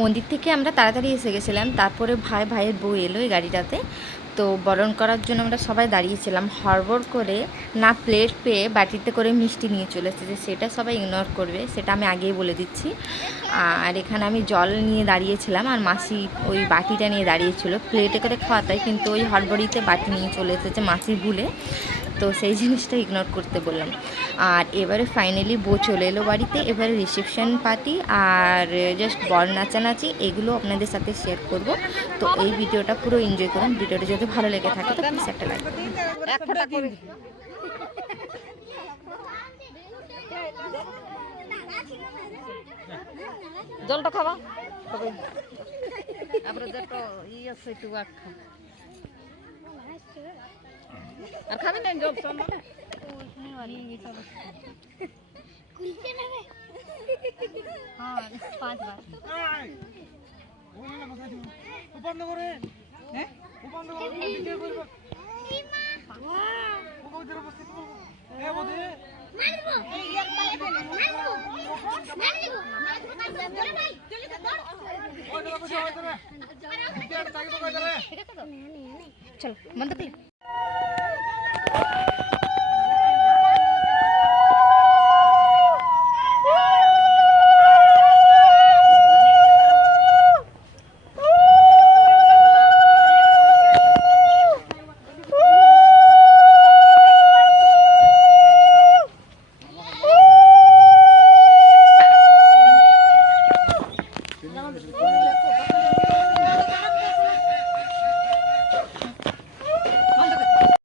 মন্দির থেকে আমরা তাড়াতাড়ি এসে গেছিলাম। তারপরে ভাই ভাইয়ের বউ এলো এই গাড়িটাতে। তো বরণ করার জন্য আমরা সবাই দাঁড়িয়েছিলাম। হড়বড় করে না প্লেট পেয়ে বাটিতে করে মিষ্টি নিয়ে চলে এসেছে। সেটা সবাই ইগনোর করবে, সেটা আমি আগেই বলে দিচ্ছি। আর এখানে আমি জল নিয়ে দাঁড়িয়েছিলাম আর মাসি ওই বাটিটা নিয়ে দাঁড়িয়েছিল। প্লেটে করে খাওয়াতায়, কিন্তু ওই হড়বড়িতে বাটি নিয়ে চলে এসেছে মাসি ভুলে। তো সেই জিনিসটা ইগনোর করতে বললাম। আর এবারে ফাইনালি বউ চলে এলো বাড়িতে এবারে রিসেপশন পার্টি আর জাস্ট বর নাচানাচি এগুলো আপনাদের সাথে শেয়ার করব। তো এই ভিডিওটা পুরো এনজয় করুন। ভিডিওটা যদি ভালো লেগে থাকে তো প্লিজ একটা লাইক জলটা খাবা? তারপরে যেটা ই আছে একটু। আর খাবি না জল চল না চলো বন্ধ করলে Tamam.